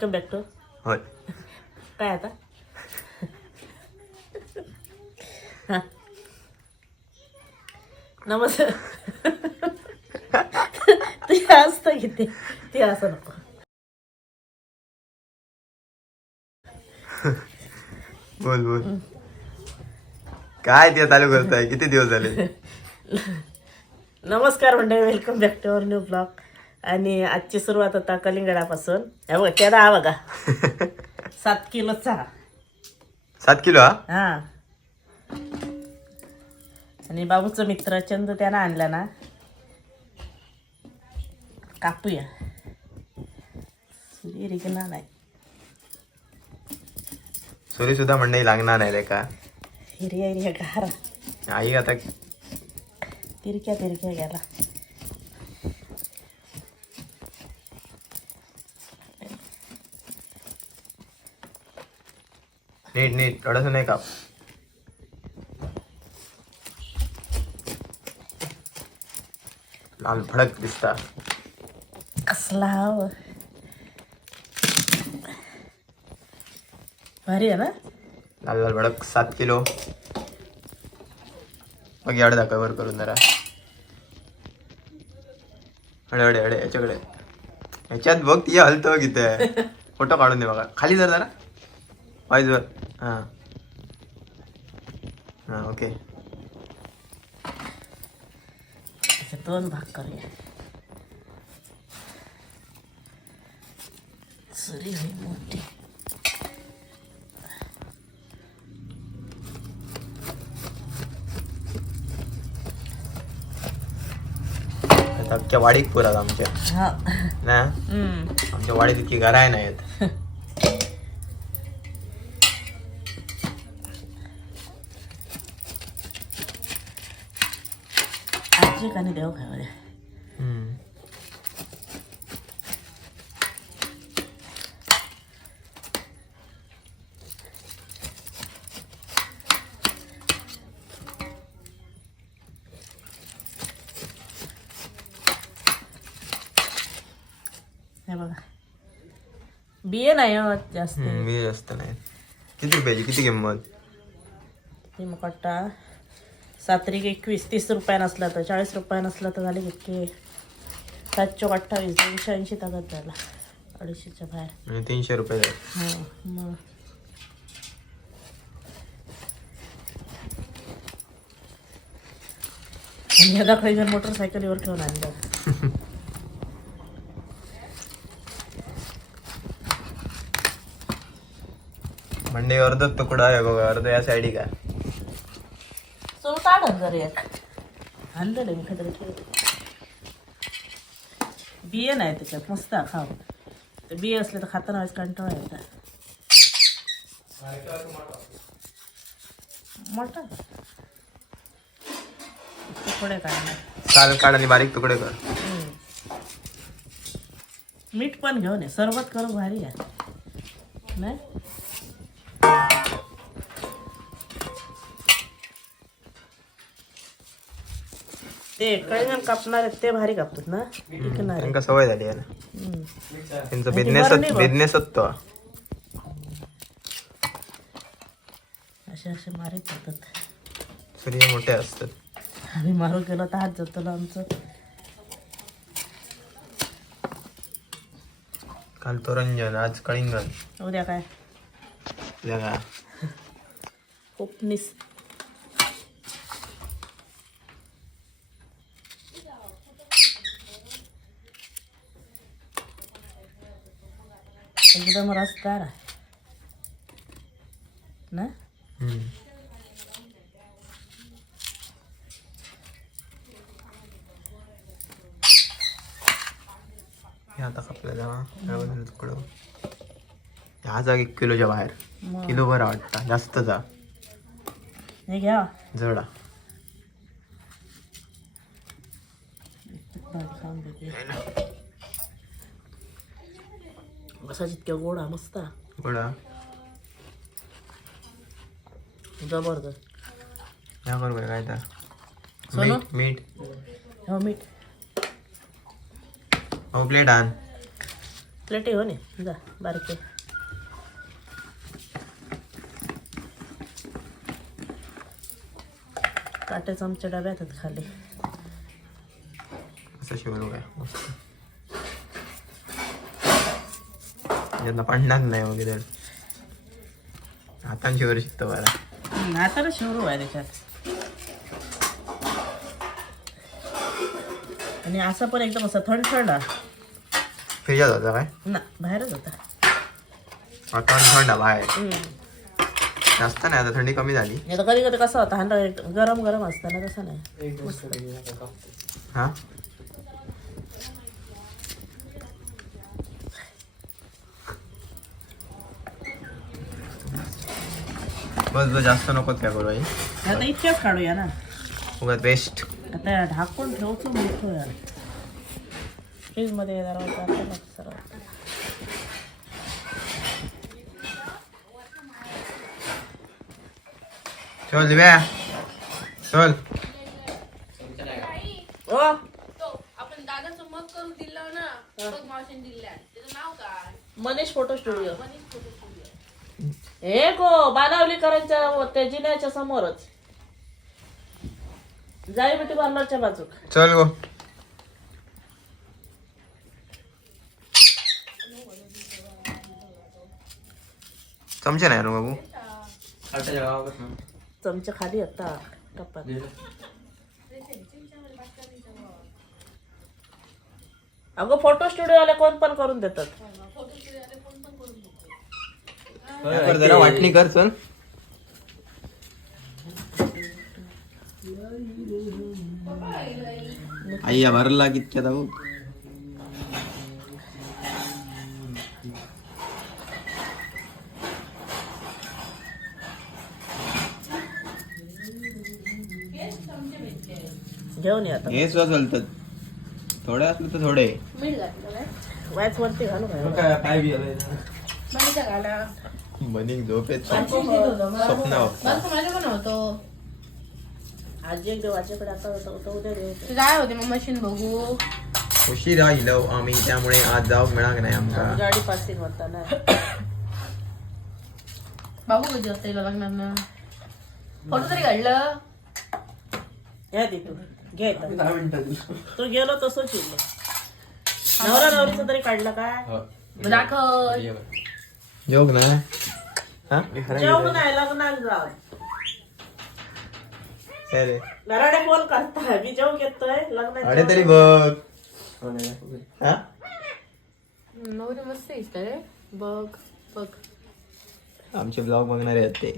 Come back to होय काय आता हा. नमस्कार ते असतं किती ते असं नको बोल बोल काय ते चालू करताय किती दिवस झाले? नमस्कार मंडळी. Welcome back to our new blog आणि आजची सुरुवात आता कलिंगडापासून. हे बघा त्याला हा बघा. सात किलोचा. सात किलो हा? हा. आणि बाबूचा मित्र चंद त्यानं आणला ना. कापूया. सुरी रिगना नाही. सुरी सुद्धा मंडई लागणार नाही रे का? हिरया हिरया गारा. आई आता तिरक्या तिरक्या गेला. नीट नीट. थोडस नाही का? लाल भडक दिसता कसला हवं भारी आहे ना? लाल लाल भडक सात किलो. मग एवढं दाखव वर करून जरा. अडे अडे अडे याच्याकडे. याच्यात बघ ती हलतं इथे. फोटो काढून दे बघा. खाली जर जरा. वाईज वर हां ओके त्याचे दोन भाग करूया. सुरी होई मोठी. आता अख्ख्या वाडीक पुरात आमच्या. ना. आमच्या वाडीत इतकी घराय नाहीत. आजी कानी देव खावल्या हम्म. हे बघा. बिये नाही हो जास्त. हम्म, मी जास्त नाही. किती रुपयाची? किती किंमत? ते वाटता सात्रिक एकवीस तीस रुपये नसला तर चाळीस रुपये नसला तर झाले इतके. सात चौक अठ्ठावीस दोनशे ऐंशी ताकद झाला. अडीचशेच्या बाहेर. म्हणजे तीनशे रुपये जाईल. हो मग. आणि ह्या मोटरसायकलीवर ठेवून आणलं. म्हणजे अर्ध तुकडा आहे बघा अर्ध या साईडी का? सो काढत जर एक आणलेलं मी काहीतरी ठेवलं बिये नाही त्याच्यात मस्त खाऊ. ते बिये असले तर खाताना कंटाळा येतात मोठा तुकडे काढणार साल काढ आणि बारीक तुकडे कर. मीठ पण घेऊन ये सरबत करू भारी आहे. नाही? ते कळंगण कापणार ते भारी कापतात ना. त्यांना सवय झाली आहे ना. हम्म. त्यांचा आणि ती बिझनेस बरं नाही बा. बिझनेसच तो असे असे मारीत जातात सूर्य मोठे असतात. आम्ही मारू गेलो तर हात जातो आमचं. काल तोरंजन आज कळिंगण उद्या काय? जगा कोपनीस एकदम रसदार आहे. ना? आता कापलं जावा तुकडं? ह्या जाग एक किलोच्या बाहेर. किलो बरं वाटतं. जास्त जा. घ्या. जडा भाजी खाऊन कसा जितक्या गोडा मस्त. आहे. बडा जबरदस्त. ह्या बरोबर काय तर? सोनू? मीठ मीठ. हो मीठ. हो प्लेट आण. प्लेटी हो नी. जा बारके काटे चमचे डब्यात आहेत खाली. असं शिवलो काय? मस्त यांना पडणार नाही वगैरे. हातान शिवर शिकतो बरा आता शिवरू आहे त्याच्यात. आणि असं पण एकदम असं थंड थंड आहे. फ्रीजात होता काय? ना बाहेरच होता. थंड आहे बाहेर. हम्म. जास्त नाही आता थंडी कमी झाली. नाही तर कधी कधी कसं होतं हंड गरम गरम असतं ना तसं नाही. हा? बस बस जास्त नको काय करू आई आता इतक्याच काढूया ना उगाच वेस्ट आता ढाकून ठेवतो मोठं यार फ्रीजमध्ये जरा सर्व चल दिव्या चल ओ आपण दादाचं मग करून दिलं ना मग मावशीने दिल्या त्याचं नाव काय Manish photo studio Manish photo studio हे गो बानावलीकरांच्या त्या जिन्याच्या समोरच. जाई बिटी पार्लरच्या बाजूक. चल गो. चमचे नाही रे बाबू. चमचे खाली होता कपात अगं फोटो स्टुडिओ वाले कोण पण करून देतात. जरा वाटणी कर चल. आई या भरला कितक्या जाऊ घेऊन ये आता. हे सुद्धा चालतात. थोडे असले तर थोडे. वायच वरती घालू काय काय मनीचा घाला. बनिंग झोपेत बारको स्वप्न माझ्या पण होतो। आजी एक देवाच्याकडे आता होतं होतं उद्या ते काय होते मग मशीन बघू। उशिरा हिलव आम्ही त्यामुळे आज जाऊक मिळाक नाही आमका गाडी पासिंग होता ना. बाबू कधी असतं हिला लग्नात ना. फोटो तरी काढलं. घ्या ती तू. घे इथं. तू गेलो तसंच येईल नवरा नवरीचं तरी काढलं काय? दाखव. जोक ना? हा? जेवण नाही लग्नात जाव काय रे? घराडे फोन करताय मी घेतोय लग्नात अरे तरी. बघ. हा? नवरी मस्त दिसत रे? बघ बघ. आमचे ब्लॉग बघणारे आहेत ते.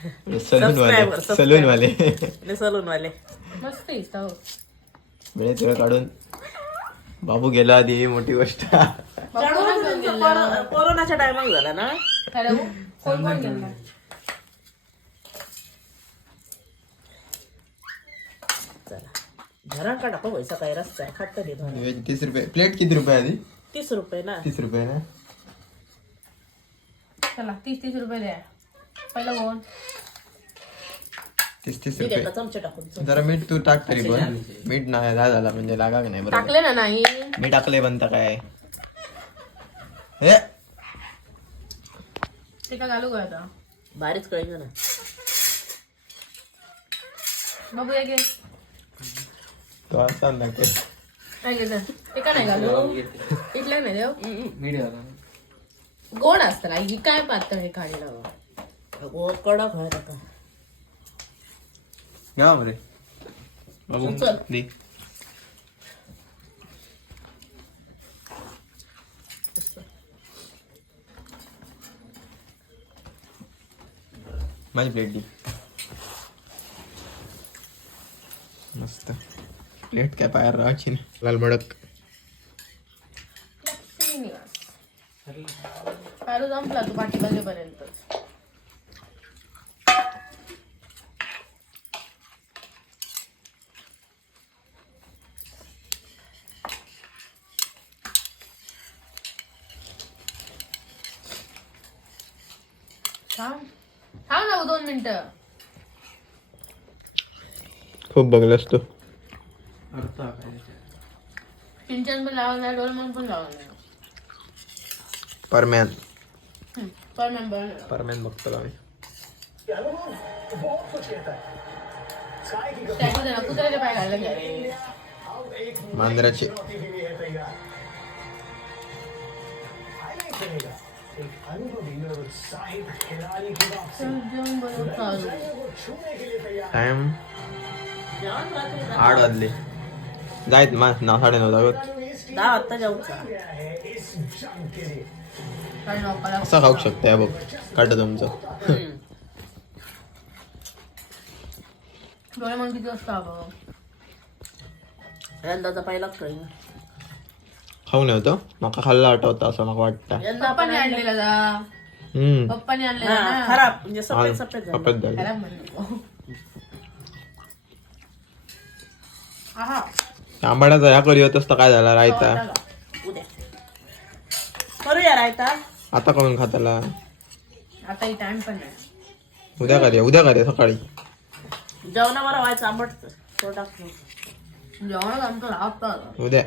सलून वाले Subscriber. सलून वाले. सलून वाले. मस्त दिसत हो वेळे तुला काढून. बाबू गेला आधी ही मोठी गोष्ट. कोरोनाच्या टायमात झाला ना? हॅलो? कोण कोण गेला चला. घरात काढा पैसा काय रस्ता आहे खात तरी दोन वेज तीस रुपये प्लेट किती रुपये आधी? तीस रुपये ना. तीस रुपये ना? चला तीस तीस रुपये द्या. पहिला कोण तीस तीस मी रुपये. देता चमचे टाकून चल. जरा मीठ तू टाक तरी पण. मीठ नाही दहा झाला म्हणजे लागा का नाही बरोबर? टाकले ना नाही. मी टाकले बनता काय? हे ते का घालू का आता? भारीच कळलं ना. बाबू या घे तो असा ना ते काय घेत ते का नाही घालू. इथलं नाही देव. गोड असतं ना ही काय पातळ हे काढलं अगो कडक आहे आता. बाबू चल. दे. माझी प्लेट दे. मस्त. प्लेट काय पायावर राहायची ना लाल भडक चालू संपला तू पाठी बाजूपर्यंत. थांब. थांब दोन मिनिटं. खूप बघलास तू. सिंचन पण लावलं नाही डोलमन पण लावलं नाही. परमॅन. पण परमॅन बघतो आम्ही त्यामध्ये ना कुत्र्याचे पाय घालले का रे मांजराचे. टाइम. आठ वाजले. जायत मा ना साडे नऊ जागत दहा वाजता नोकराला असं खाऊ शकता बघ. काढ तुमचं. डोळे मग किती वाजता यंदाचा पहिलाच कळी खाऊन येतो. माका खाल्ला आठवता असं मला वाटतं. पप्पाने आणलेला जा हम्म. पप्पाने आणलेला हा, ना खराब म्हणजे सफेद सफेद झालं. सफेद झालं. खराब म्हणलो आहा. आंबाड्याचा ह्या करी होत असता काय झाला रायता? उद्या. करूया रायता. आता करून खाताला आता ही टाइम पण नाही. उद्या करूया उद्या करूया सकाळी. जेवणावर व्हायचं आंबट जेवणात आमचं उद्या.